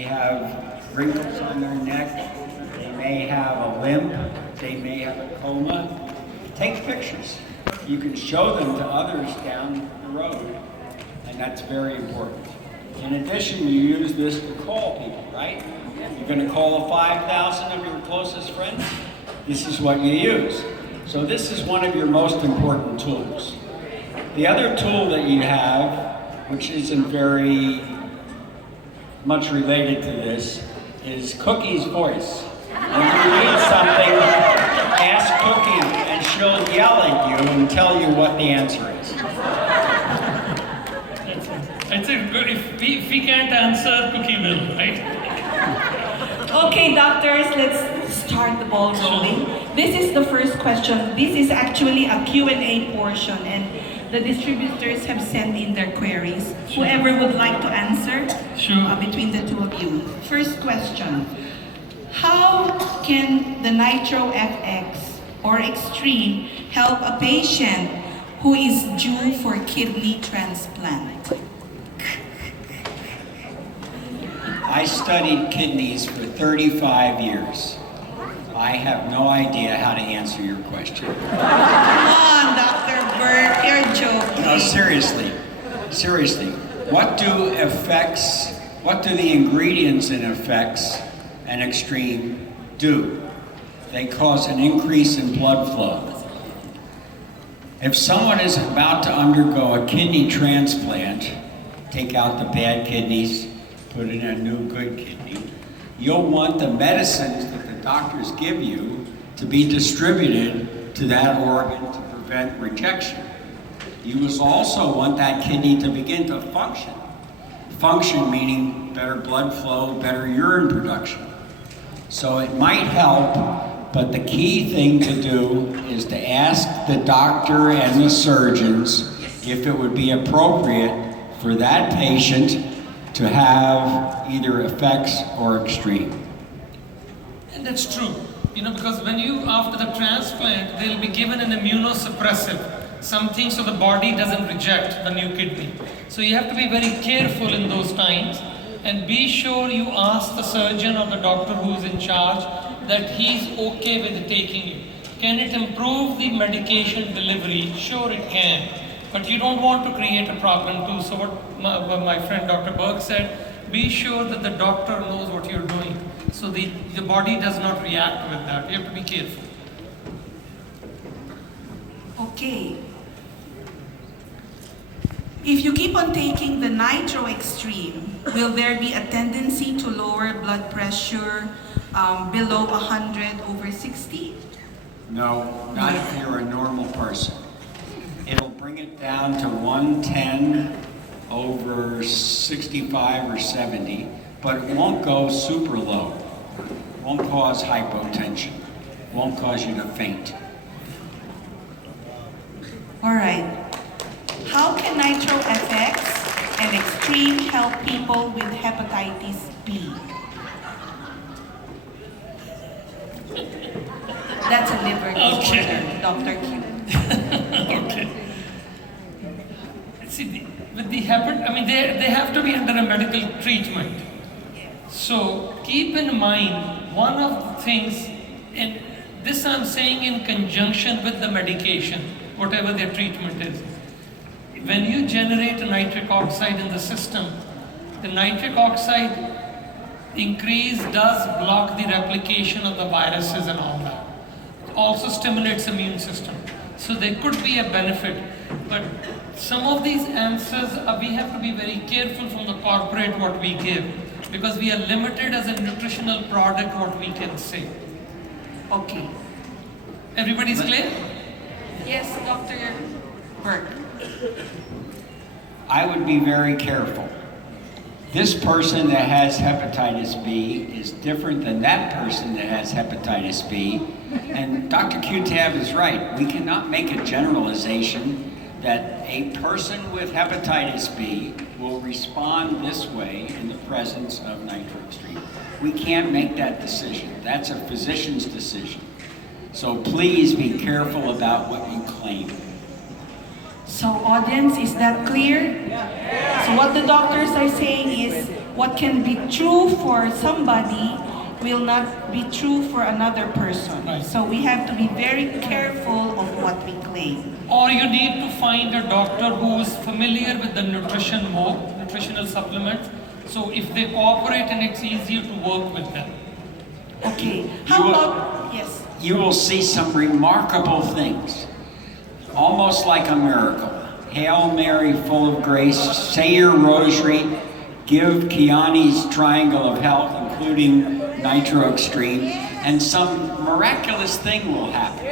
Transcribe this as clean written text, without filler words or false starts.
may have wrinkles on their neck, they may have a limp, they may have a coma. Take pictures. You can show them to others down the road, and that's very important. In addition, you use this to call people, right? You're going to call 5,000 of your closest friends. This is what you use. So this is one of your most important tools. The other tool that you have, which isn't very much related to this, is Cookie's voice. When you need something, ask Cookie, and she'll yell at you and tell you what the answer is. It's a good, if we can't answer, Cookie will, right? Okay, doctors, let's start the ball rolling. This is the first question. This is actually a Q&A portion, and the distributors have sent in their queries. Whoever would like to answer between the two of you. First question. How can the Nitro FX or Extreme help a patient who is due for kidney transplant? I studied kidneys for 35 years. I have no idea how to answer your question. Come on, Dr. Burke, you're joking. No, seriously. What do the ingredients in effects and Extreme do? They cause an increase in blood flow. If someone is about to undergo a kidney transplant, take out the bad kidneys, put in a new good kidney, you'll want the medicines that the doctors give you to be distributed to that organ to prevent rejection. You will also want that kidney to begin to function. Function meaning better blood flow, better urine production. So it might help, but the key thing to do is to ask the doctor and the surgeons if it would be appropriate for that patient to have either effects or Extreme. And that's true, because when after the transplant, they'll be given an immunosuppressive, something so the body doesn't reject the new kidney. So you have to be very careful in those times, and be sure you ask the surgeon or the doctor who's in charge that he's okay with taking it. Can it improve the medication delivery? Sure it can. But you don't want to create a problem too. So what my friend Dr. Burke said, be sure that the doctor knows what you're doing. So the body does not react with that. You have to be careful. Okay. If you keep on taking the Nitro Extreme, will there be a tendency to lower blood pressure below 100/60? No, not if you're a normal person. It'll bring it down to 110/65 or 70, but it won't go super low. It won't cause hypotension. It won't cause you to faint. All right. How can Nitro FX and Extreme help people with hepatitis B? That's a liver disorder, Dr. Q. Okay. See, with the they have to be under a medical treatment. So keep in mind, one of the things, and this I'm saying in conjunction with the medication, whatever their treatment is. When you generate nitric oxide in the system, the nitric oxide increase does block the replication of the viruses and all that. It also stimulates the immune system. So there could be a benefit. But some of these answers, we have to be very careful from the corporate what we give, because we are limited as a nutritional product what we can say. Okay. Everybody's clear? Yes, Dr. Burke. I would be very careful. This person that has hepatitis B is different than that person that has hepatitis B. And Dr. Q-Tab is right. We cannot make a generalization that a person with hepatitis B will respond this way in the presence of Nitro Extreme. We can't make that decision. That's a physician's decision. So please be careful about what you claim. So audience, is that clear? So what the doctors are saying is, what can be true for somebody will not be true for another person. Right. So we have to be very careful of what we claim. Or you need to find a doctor who is familiar with the nutrition more, nutritional supplements. So if they cooperate, and it's easier to work with them. Okay. You How will- about, yes. You will see some remarkable things, almost like a miracle. Hail Mary, full of grace, say your rosary, give Kyani's triangle of health, including Nitro Extreme, and some miraculous thing will happen.